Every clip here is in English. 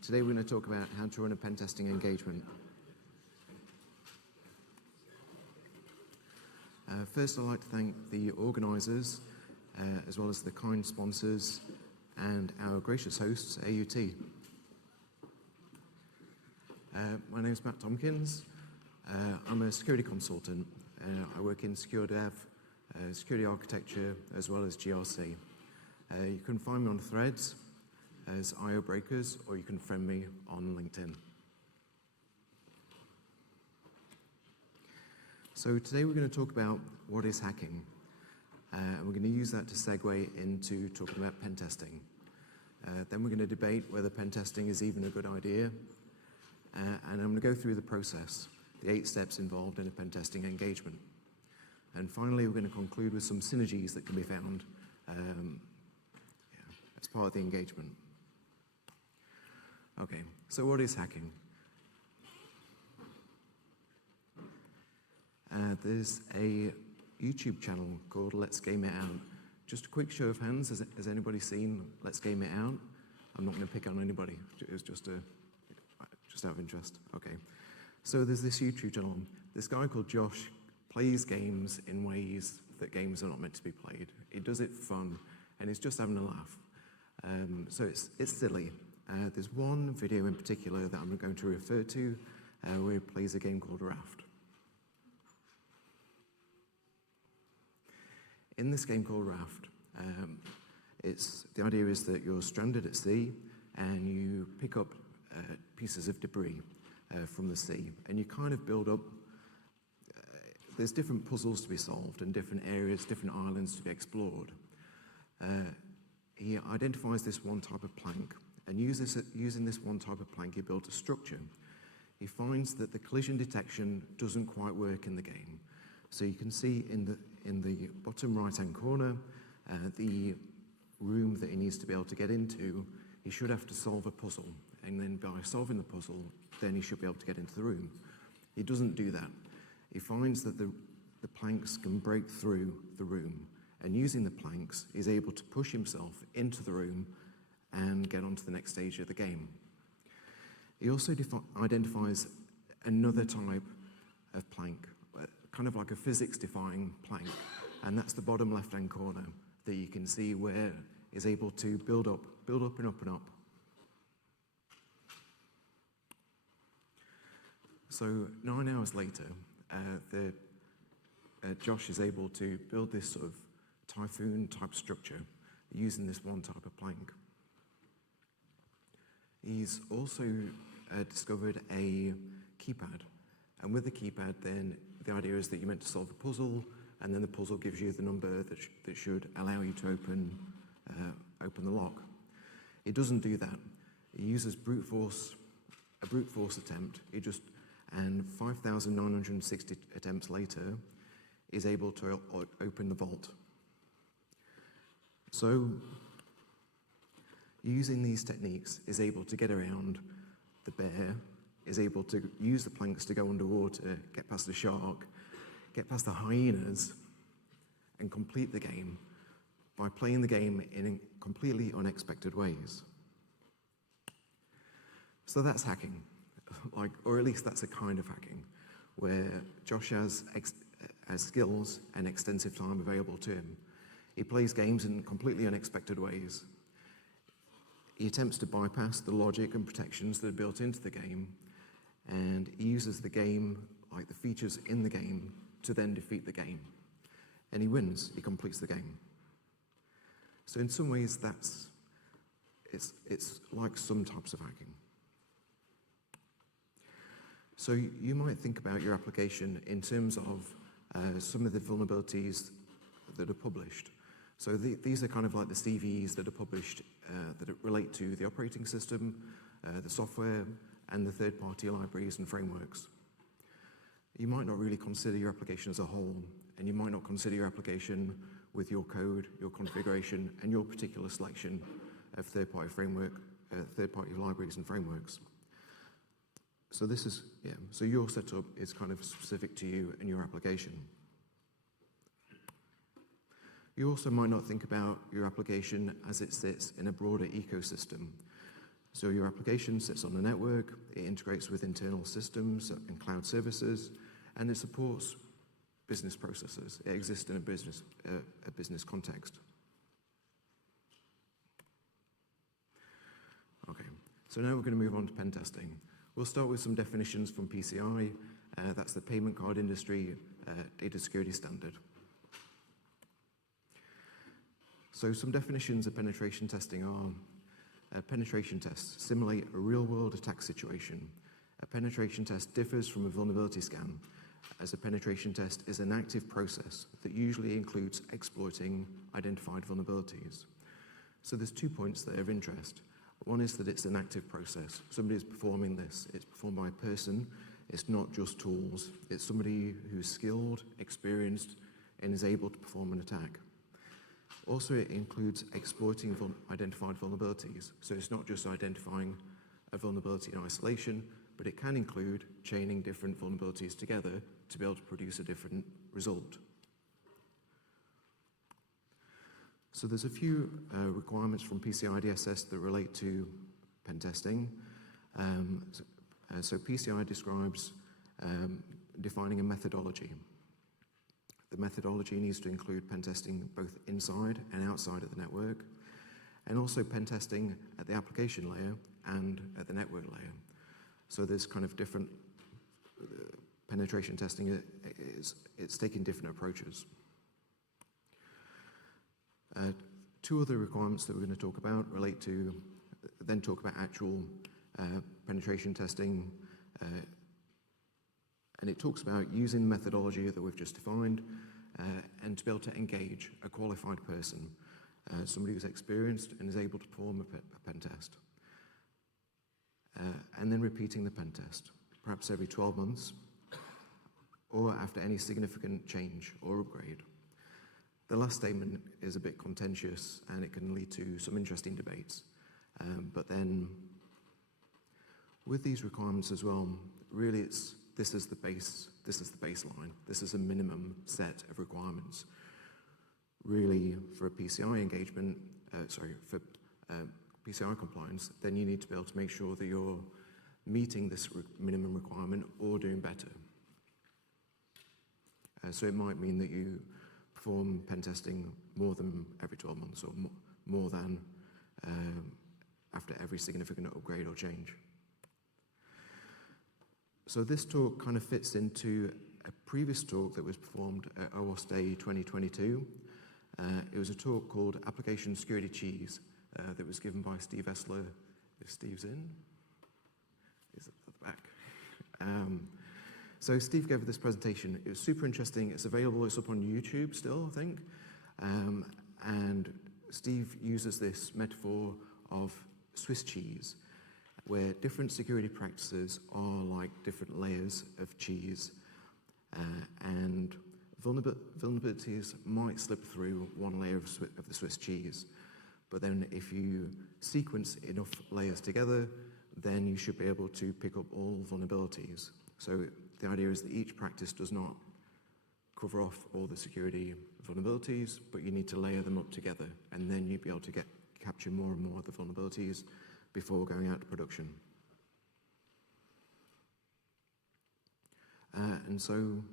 Today we're going to talk about how to run a pen testing engagement. First, I'd like to thank the organisers, as well as the kind sponsors and our gracious hosts, AUT. My name is Matt Tompkins. I'm a security consultant. I work in secure dev, security architecture, as well as GRC. You can find me on Threads as IO Breakers, or you can friend me on LinkedIn. So today we're going to talk about what is hacking. And we're going to use that to segue into talking about pen testing. Then we're going to debate whether pen testing is even a good idea. And I'm going to go through the process, the 8 steps involved in a pen testing engagement. And finally, we're going to conclude with some synergies that can be found as part of the engagement. Okay, so what is hacking? There's a YouTube channel called Let's Game It Out. Just a quick show of hands, has anybody seen Let's Game It Out? I'm not going to pick on anybody, it was just out of interest. Okay, so there's this YouTube channel. This guy called Josh plays games in ways that games are not meant to be played. He does it for fun, and he's just having a laugh. So it's silly. There's one video in particular that I'm going to refer to where he plays a game called Raft. In this game called Raft, the idea is that you're stranded at sea and you pick up pieces of debris from the sea, and you kind of build up. There's different puzzles to be solved and different areas, different islands to be explored. He identifies this one type of plank, and using this one type of plank, he built a structure. He finds that the collision detection doesn't quite work in the game. So you can see in the bottom right-hand corner, the room that he needs to be able to get into. He should have to solve a puzzle, and then by solving the puzzle, then he should be able to get into the room. He doesn't do that. He finds that the planks can break through the room, and using the planks, he's able to push himself into the room and get onto the next stage of the game. He also identifies another type of plank, kind of like a physics-defying plank, and that's the bottom left-hand corner that you can see where he's able to build up and up and up. So 9 hours later, Josh is able to build this sort of typhoon-type structure using this one type of plank. He's also discovered a keypad, and with the keypad, then the idea is that you're meant to solve a puzzle, and then the puzzle gives you the number that should allow you to open the lock. It doesn't do that. It uses a brute force attempt. And 5,960 attempts later, is able to open the vault. So, using these techniques, is able to get around the bear, is able to use the planks to go underwater, get past the shark, get past the hyenas, and complete the game by playing the game in completely unexpected ways. So that's hacking, or at least that's a kind of hacking, where Josh has skills and extensive time available to him. He plays games in completely unexpected ways. He attempts to bypass the logic and protections that are built into the game, and he uses the game, like the features in the game, to then defeat the game. And he wins, he completes the game. So in some ways, it's like some types of hacking. So you might think about your application in terms of some of the vulnerabilities that are published. So these are kind of like the CVEs that are published that relate to the operating system, the software, and the third-party libraries and frameworks. You might not really consider your application as a whole, and you might not consider your application with your code, your configuration, and your particular selection of third-party libraries and frameworks. So so your setup is kind of specific to you and your application. You also might not think about your application as it sits in a broader ecosystem. So your application sits on a network, it integrates with internal systems and cloud services, and it supports business processes. It exists in a business context. Okay, so now we're going to move on to pen testing. We'll start with some definitions from PCI. That's the Payment Card Industry Data Security Standard. So some definitions of penetration testing are penetration tests simulate a real-world attack situation. A penetration test differs from a vulnerability scan, as a penetration test is an active process that usually includes exploiting identified vulnerabilities. So there's 2 points that are of interest. One is that it's an active process. Somebody is performing this. It's performed by a person. It's not just tools. It's somebody who's skilled, experienced, and is able to perform an attack. Also, it includes exploiting identified vulnerabilities. So it's not just identifying a vulnerability in isolation, but it can include chaining different vulnerabilities together to be able to produce a different result. So there's a few requirements from PCI DSS that relate to pen testing. So PCI describes defining a methodology. The methodology needs to include pen testing both inside and outside of the network, and also pen testing at the application layer and at the network layer. So there's kind of different penetration testing. It's taking different approaches. Two other requirements that we're going to talk about relate to, then talk about actual penetration testing, and it talks about using the methodology that we've just defined and to be able to engage a qualified person, somebody who's experienced and is able to perform a pen test. And then repeating the pen test, perhaps every 12 months or after any significant change or upgrade. The last statement is a bit contentious and it can lead to some interesting debates. But then with these requirements as well, really this is the baseline. This is a minimum set of requirements. Really, for a PCI engagement, for PCI compliance, then you need to be able to make sure that you're meeting this minimum requirement or doing better. So it might mean that you perform pen testing more than every 12 months or more than after every significant upgrade or change. So this talk kind of fits into a previous talk that was performed at OWASP Day 2022. It was a talk called Application Security Cheese that was given by Steve Essler. If Steve's in, he's at the back. So Steve gave this presentation. It was super interesting. It's available. It's up on YouTube still, I think. And Steve uses this metaphor of Swiss cheese, where different security practices are like different layers of cheese, and vulnerabilities might slip through one layer of the Swiss cheese. But then if you sequence enough layers together, then you should be able to pick up all vulnerabilities. So the idea is that each practice does not cover off all the security vulnerabilities, but you need to layer them up together, and then you'd be able to capture more and more of the vulnerabilities before going out to production. And so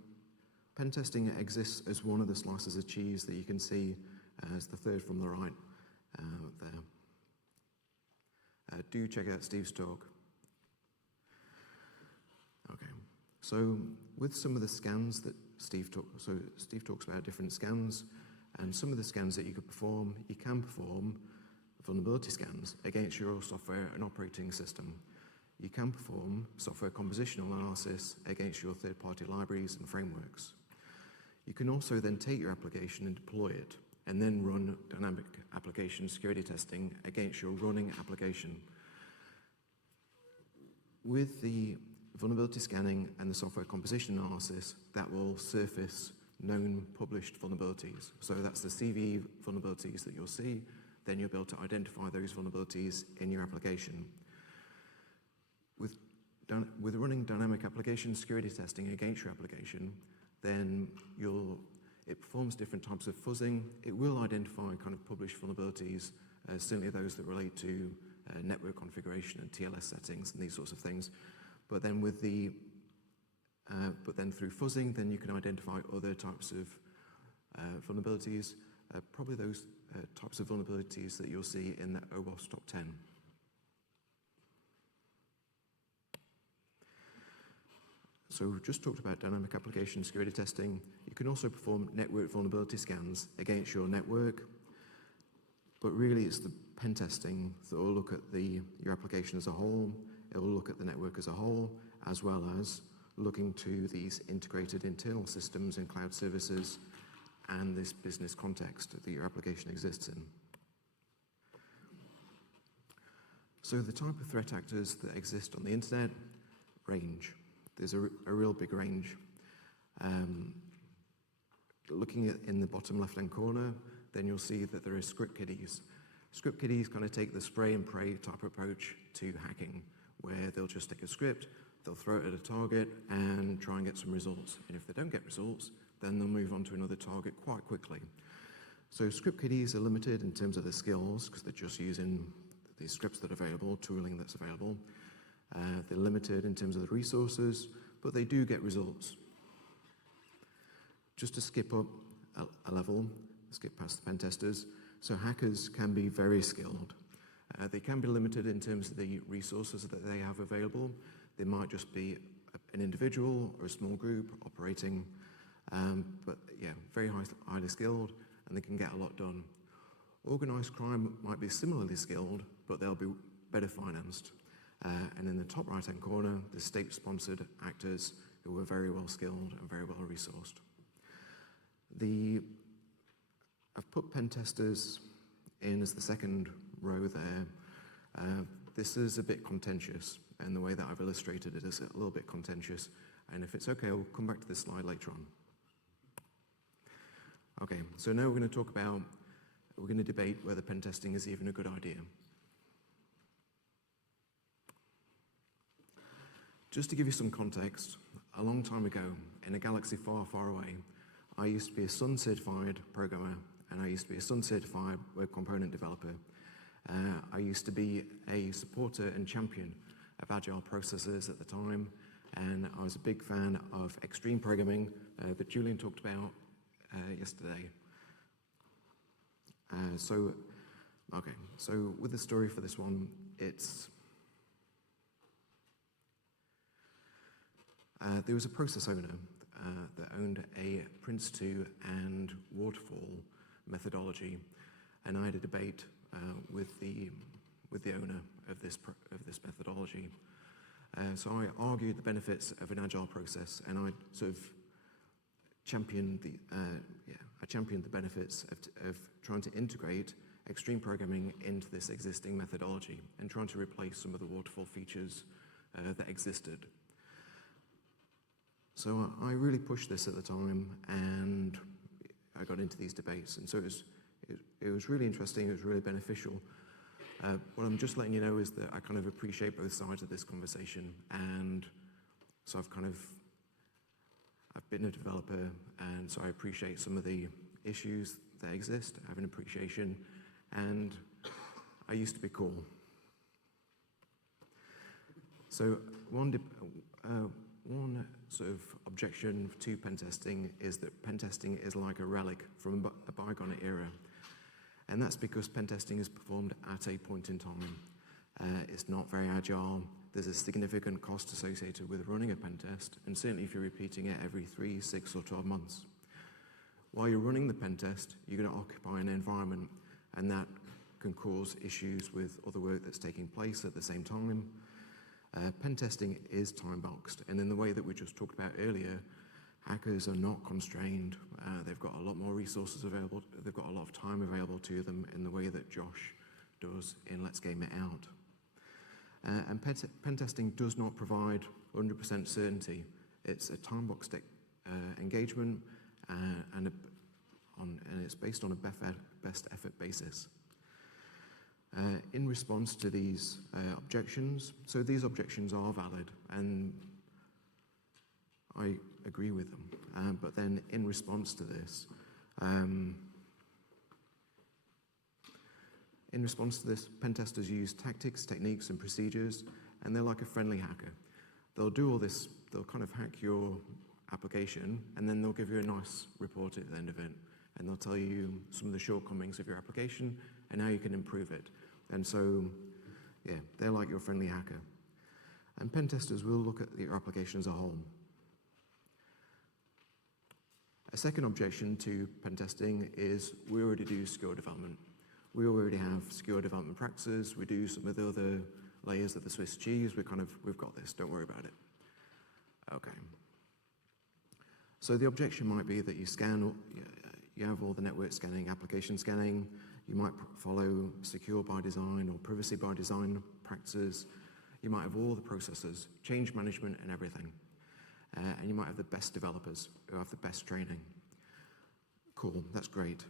pen testing exists as one of the slices of cheese that you can see as the third from the right there. Do check out Steve's talk. Okay, so with some of the scans that Steve talks about different scans, and some of the scans that you could perform, you can perform vulnerability scans against your software and operating system. You can perform software compositional analysis against your third-party libraries and frameworks. You can also then take your application and deploy it, and then run dynamic application security testing against your running application. With the vulnerability scanning and the software composition analysis, that will surface known published vulnerabilities. So that's the CV vulnerabilities that you'll see. Then you'll be able to identify those vulnerabilities in your application. With running dynamic application security testing against your application, then it performs different types of fuzzing. It will identify kind of published vulnerabilities, certainly those that relate to network configuration and TLS settings and these sorts of things. But then with the but then through fuzzing, then you can identify other types of vulnerabilities, probably those types of vulnerabilities that you'll see in the OWASP top 10. So we've just talked about dynamic application security testing. You can also perform network vulnerability scans against your network, but really it's the pen testing that will look at your application as a whole. It will look at the network as a whole, as well as looking to these integrated internal systems and cloud services and this business context that your application exists in. So the type of threat actors that exist on the internet range. There's a real big range. Looking at in the bottom left-hand corner, then you'll see that there are script kiddies. Script kiddies kind of take the spray and pray type approach to hacking, where they'll just take a script, they'll throw it at a target and try and get some results. And if they don't get results, then they'll move on to another target quite quickly. So script kiddies are limited in terms of their skills because they're just using the scripts that are available, tooling that's available. They're limited in terms of the resources, but they do get results. Just to skip up a level, skip past the pen testers, so hackers can be very skilled. They can be limited in terms of the resources that they have available. They might just be an individual or a small group operating, but yeah, very highly skilled, and they can get a lot done. Organized crime might be similarly skilled, but they'll be better financed. And in the top right-hand corner, the state-sponsored actors who are very well skilled and very well resourced. I've put pen testers in as the second row there. This is a bit contentious, and the way that I've illustrated it is a little bit contentious. And if it's okay, I'll come back to this slide later on. Okay, so now we're going to debate whether pen testing is even a good idea. Just to give you some context, a long time ago, in a galaxy far, far away, I used to be a Sun-certified programmer, and I used to be a Sun-certified web component developer. I used to be a supporter and champion of agile processes at the time, and I was a big fan of extreme programming that Julian talked about yesterday. So with the story for this one, there was a process owner that owned a Prince2 and waterfall methodology, and I had a debate with the owner of this methodology. So I argued the benefits of an agile process, and I sort of championed the benefits of trying to integrate extreme programming into this existing methodology and trying to replace some of the waterfall features that existed. So I really pushed this at the time, and I got into these debates, and so it was really interesting. It was really beneficial. What I'm just letting you know is that I kind of appreciate both sides of this conversation, and so I've been a developer, and so I appreciate some of the issues that exist. I have an appreciation, and I used to be cool. So one sort of objection to pen testing is that pen testing is like a relic from a bygone era. And that's because pen testing is performed at a point in time. It's not very agile. There's a significant cost associated with running a pen test, and certainly if you're repeating it every 3, 6, or 12 months. While you're running the pen test, you're going to occupy an environment, and that can cause issues with other work that's taking place at the same time. Pen testing is time-boxed, and in the way that we just talked about earlier, hackers are not constrained. They've got a lot more resources available. They've got a lot of time available to them in the way that Josh does in Let's Game It Out. And pen testing does not provide 100% certainty. It's a time-boxed engagement, and it's based on a best effort basis. In response to these objections, so these objections are valid, and I agree with them. But then in response to this, In response to this, pen testers use tactics, techniques, and procedures, and they're like a friendly hacker. They'll do all this, they'll kind of hack your application, and then they'll give you a nice report at the end of it, and they'll tell you some of the shortcomings of your application and how you can improve it. And so, yeah, they're like your friendly hacker. And pen testers will look at your application as a whole. A second objection to pen testing is we already do secure development. We already have secure development practices. We do some of the other layers of the Swiss cheese. We've got this, don't worry about it. Okay. So the objection might be that you have all the network scanning, application scanning. You might follow secure by design or privacy by design practices. You might have all the processes, change management and everything. And you might have the best developers who have the best training. Cool, that's great.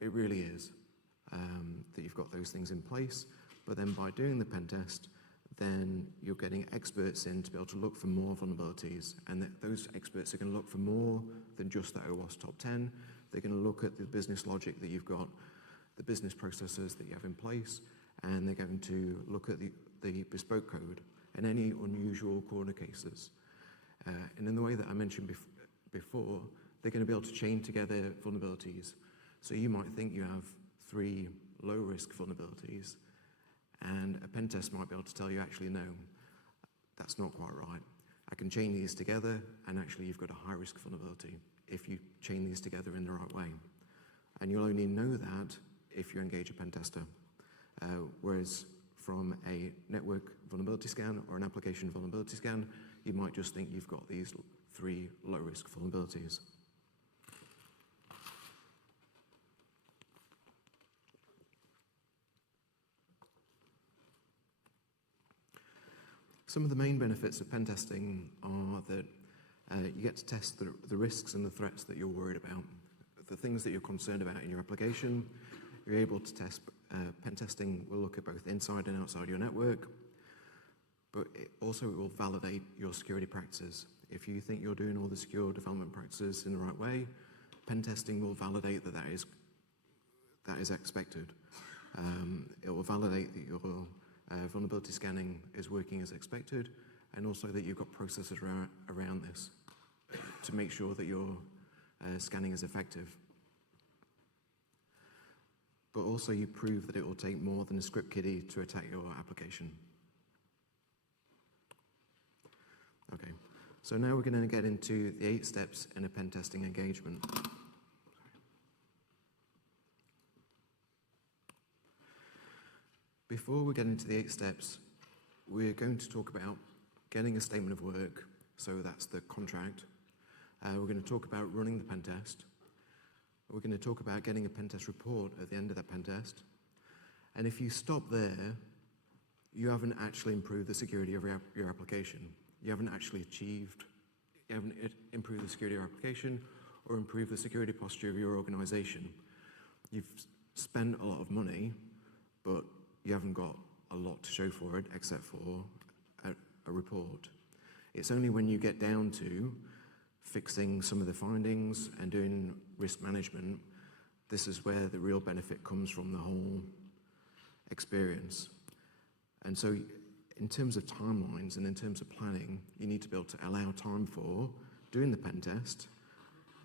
It really is that you've got those things in place, but then by doing the pen test, then you're getting experts in to be able to look for more vulnerabilities, and that those experts are going to look for more than just the OWASP top 10. They're going to look at the business logic that you've got, the business processes that you have in place, and they're going to look at the bespoke code and any unusual corner cases. And in the way that I mentioned before, they're going to be able to chain together vulnerabilities. So you might think you have 3 low-risk vulnerabilities, and a pen test might be able to tell you, actually, no, that's not quite right. I can chain these together, and actually you've got a high-risk vulnerability if you chain these together in the right way. And you'll only know that if you engage a pen tester. Whereas from a network vulnerability scan or an application vulnerability scan, you might just think you've got these 3 low-risk vulnerabilities. Some of the main benefits of pen testing are that you get to test the risks and the threats that you're worried about, the things that you're concerned about in your application. You're able to test, pen testing will look at both inside and outside your network, but it will validate your security practices. If you think you're doing all the secure development practices in the right way, pen testing will validate that is expected. It will validate that your vulnerability scanning is working as expected, and also that you've got processes around this to make sure that your scanning is effective. But also you prove that it will take more than a script kiddie to attack your application. Okay, so now we're going to get into the 8 steps in a pen testing engagement. Before we get into the 8 steps, we're going to talk about getting a statement of work, so that's the contract. We're going to talk about running the pen test. We're going to talk about getting a pen test report at the end of that pen test. And if you stop there, you haven't actually improved the security of your application. You haven't improved the security of your application or improved the security posture of your organization. You've spent a lot of money, but you haven't got a lot to show for it except for a report. It's only when you get down to fixing some of the findings and doing risk management, this is where the real benefit comes from the whole experience. And so in terms of timelines and in terms of planning, you need to be able to allow time for doing the pen test,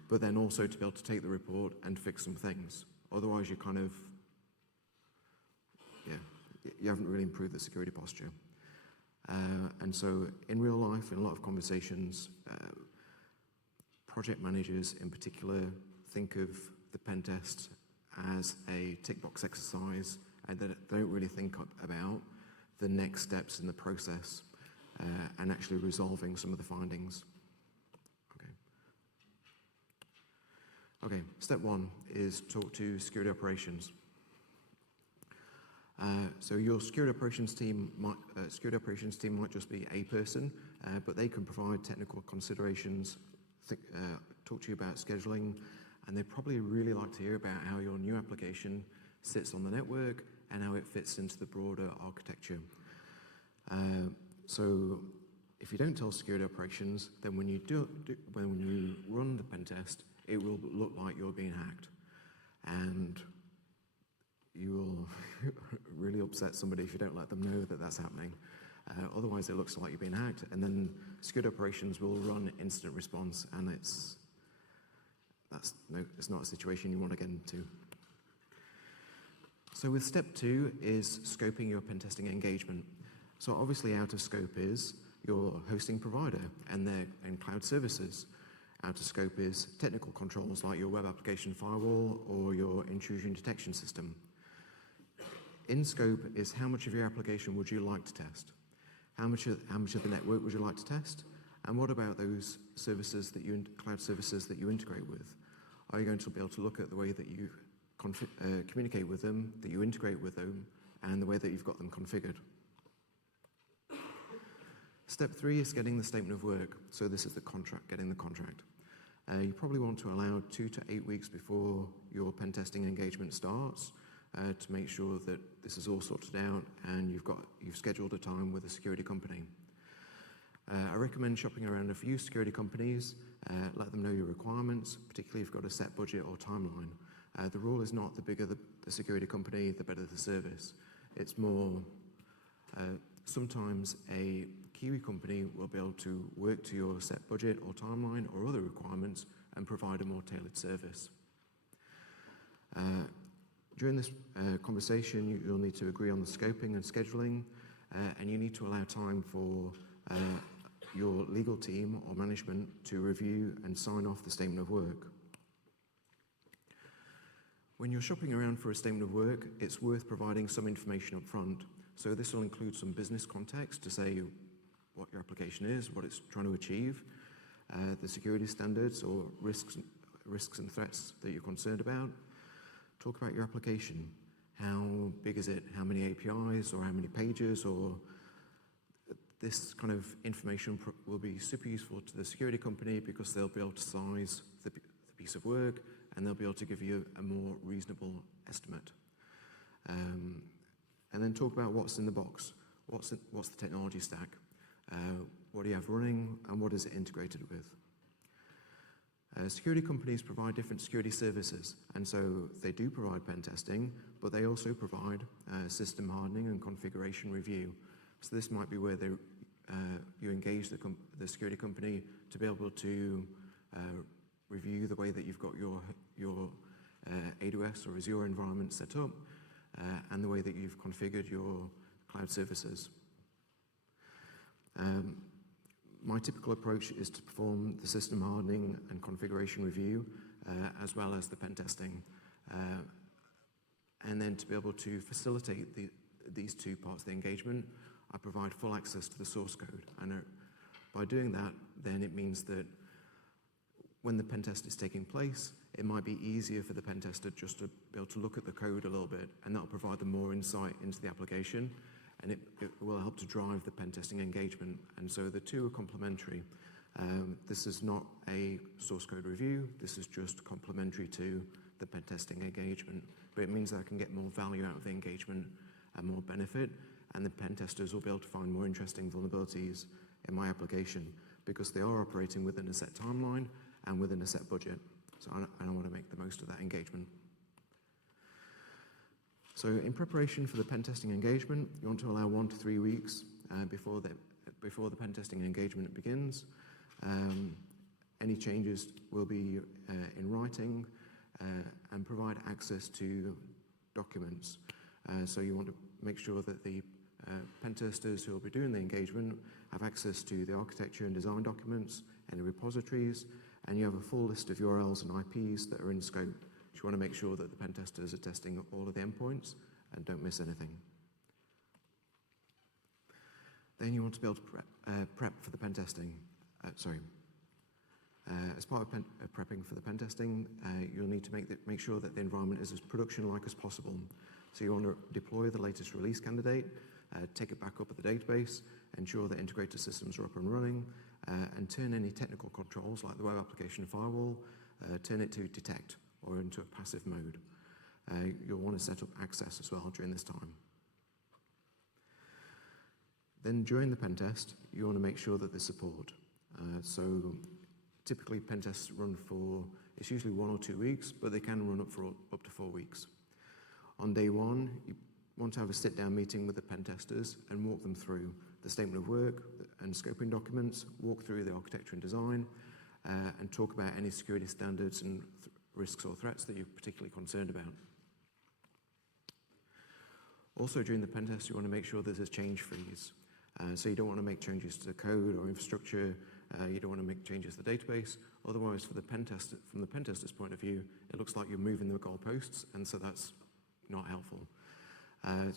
but then also to be able to take the report and fix some things. Otherwise, you haven't really improved the security posture. And so in real life, in a lot of conversations, project managers in particular think of the pen test as a tick box exercise, and that they don't really think about the next steps in the process and actually resolving some of the findings. Okay, step 1 is talk to security operations. So your security operations team might just be a person, but they can provide technical considerations, talk to you about scheduling, and they probably really like to hear about how your new application sits on the network and how it fits into the broader architecture. So if you don't tell security operations, then when you run the pen test, it will look like you're being hacked. And you will really upset somebody if you don't let them know that that's happening. Otherwise, it looks like you're being hacked, and then security operations will run incident response, and it's not a situation you want to get into. So with step 2 is scoping your pen testing engagement. So obviously out of scope is your hosting provider and cloud services. Out of scope is technical controls like your web application firewall or your intrusion detection system. In scope is how much of your application would you like to test? How much of the network would you like to test? And what about those services cloud services that you integrate with? Are you going to be able to look at the way that you communicate with them, that you integrate with them, and the way that you've got them configured? Step 3 is getting the statement of work. So this is the contract, getting the contract. You probably want to allow 2 to 8 weeks before your pen testing engagement starts to make sure that this is all sorted out and you've scheduled a time with a security company. I recommend shopping around a few security companies, let them know your requirements, particularly if you've got a set budget or timeline. The rule is not the bigger the security company, the better the service. It's more, sometimes a Kiwi company will be able to work to your set budget or timeline or other requirements and provide a more tailored service. During this conversation, you'll need to agree on the scoping and scheduling, and you need to allow time for your legal team or management to review and sign off the statement of work. When you're shopping around for a statement of work, it's worth providing some information up front. So this will include some business context to say what your application is, what it's trying to achieve, the security standards or risks and threats that you're concerned about. Talk about your application. How big is it? How many APIs or how many pages? Or this kind of information will be super useful to the security company because they'll be able to size the piece of work and they'll be able to give you a more reasonable estimate. And then talk about what's in the box. What's the technology stack? What do you have running and what is it integrated with? Security companies provide different security services, and so they do provide pen testing, but they also provide system hardening and configuration review. So this might be where you engage the security company to be able to review the way that you've got your AWS or Azure environment set up, and the way that you've configured your cloud services. My typical approach is to perform the system hardening and configuration review, as well as the pen testing, and then to be able to facilitate these two parts of the engagement, I provide full access to the source code. And by doing that, then it means that when the pen test is taking place, it might be easier for the pen tester just to be able to look at the code a little bit, and that'll provide them more insight into the application, and it will help to drive the pen testing engagement. And so the two are complementary. This is not a source code review, this is just complementary to the pen testing engagement, but it means that I can get more value out of the engagement and more benefit, and the pen testers will be able to find more interesting vulnerabilities in my application because they are operating within a set timeline and within a set budget. So I want to make the most of that engagement. So in preparation for the pen testing engagement, you want to allow 1 to 3 weeks before the pen testing engagement begins. Any changes will be in writing and provide access to documents. So you want to make sure that the pen testers who will be doing the engagement have access to the architecture and design documents and the repositories, and you have a full list of URLs and IPs that are in scope. You want to make sure that the pen testers are testing all of the endpoints and don't miss anything. Then you want to be able to prep for the pen testing. As part of prepping for the pen testing, you'll need to make sure that the environment is as production-like as possible. So you want to deploy the latest release candidate, take it back up at the database, ensure that integrated systems are up and running, and turn any technical controls like the web application firewall, turn it to detect or into a passive mode. You'll want to set up access as well during this time. Then during the pen test, you want to make sure that there's support. So typically pen tests run for, it's usually 1 or 2 weeks, but they can run up to 4 weeks. On day one, you want to have a sit-down meeting with the pen testers and walk them through the statement of work and scoping documents, walk through the architecture and design, and talk about any security standards and risks or threats that you're particularly concerned about. Also, during the pen test, you want to make sure there's a change freeze. So you don't want to make changes to the code or infrastructure. You don't want to make changes to the database. Otherwise, from the pen tester's point of view, it looks like you're moving the goalposts, and so that's not helpful.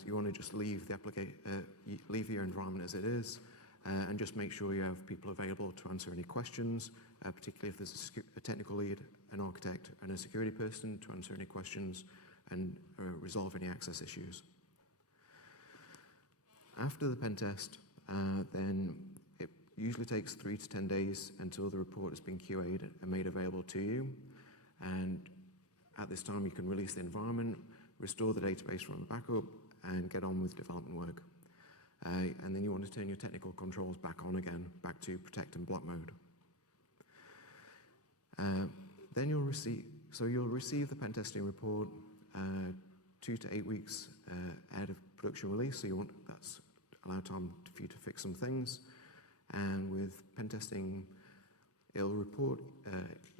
You want to just leave your environment as it is, and just make sure you have people available to answer any questions, particularly if there's a technical lead, an architect, and a security person to answer any questions and resolve any access issues. After the pen test, then it usually takes 3 to 10 days until the report has been QA'd and made available to you. And at this time, you can release the environment, restore the database from the backup, and get on with development work. And then you want to turn your technical controls back on again, back to protect and block mode. Then you'll receive the pen testing report 2 to 8 weeks ahead of production release. So that's allow time for you to fix some things. And with pen testing, the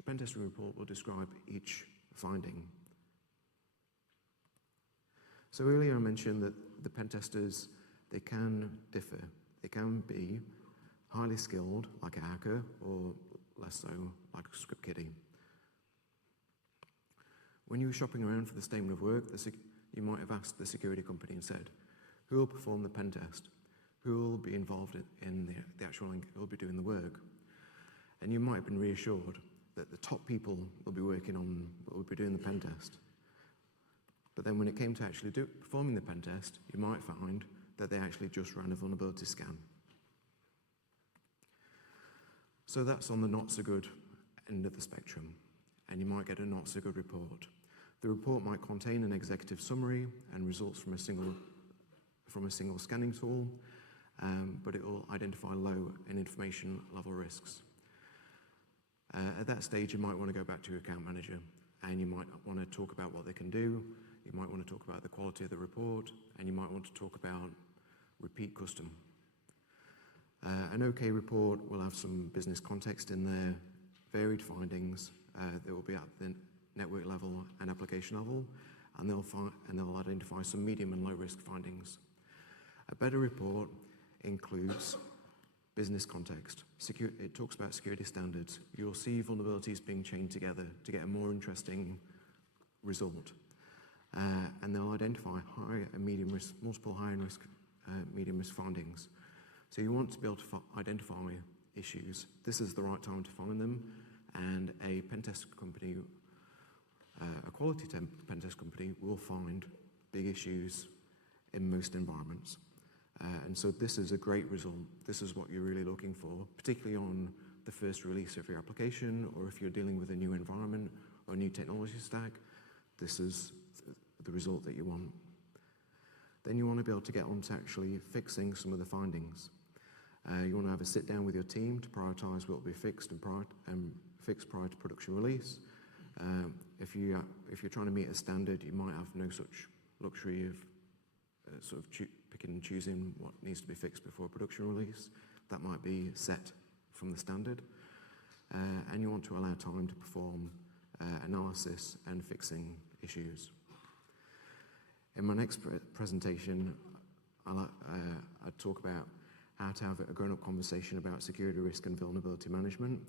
pen testing report will describe each finding. So earlier I mentioned that the pen testers, they can differ. They can be highly skilled, like a hacker, or less so, like a script kiddie. When you were shopping around for the statement of work, you might have asked the security company and said, who will perform the pen test? Who will be involved in the actual, who will be doing the work? And you might have been reassured that the top people will be doing the pen test. But then when it came to actually performing the pen test, you might find that they actually just ran a vulnerability scan. So that's on the not so good end of the spectrum, and you might get a not so good report. The report might contain an executive summary and results from a single scanning tool, but it will identify low and information level risks. At that stage, you might want to go back to your account manager, and you might want to talk about what they can do. You might want to talk about the quality of the report, and you might want to talk about repeat custom. An OK report will have some business context in there, varied findings. They will be at the network level and application level, and they'll identify some medium and low risk findings. A better report includes business context. It talks about security standards. You'll see vulnerabilities being chained together to get a more interesting result. And they'll identify high and medium risk, multiple high and risk, medium risk findings. So you want to be able to identify issues. This is the right time to find them, and a pen test company, a quality pen test company, will find big issues in most environments. And so this is a great result. This is what you're really looking for, particularly on the first release of your application, or if you're dealing with a new environment or a new technology stack. This is the result that you want. Then you want to be able to get on to actually fixing some of the findings. You want to have a sit down with your team to prioritize what will be fixed and fixed prior to production release. If you're trying to meet a standard, you might have no such luxury of picking and choosing what needs to be fixed before production release. That might be set from the standard. And you want to allow time to perform analysis and fixing issues. In my next presentation, I'll talk about how to have a grown-up conversation about security risk and vulnerability management,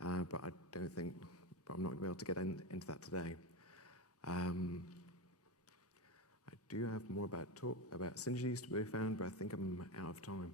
but I'm not going to be able to get into that today. I do have more about synergies to be found, but I think I'm out of time.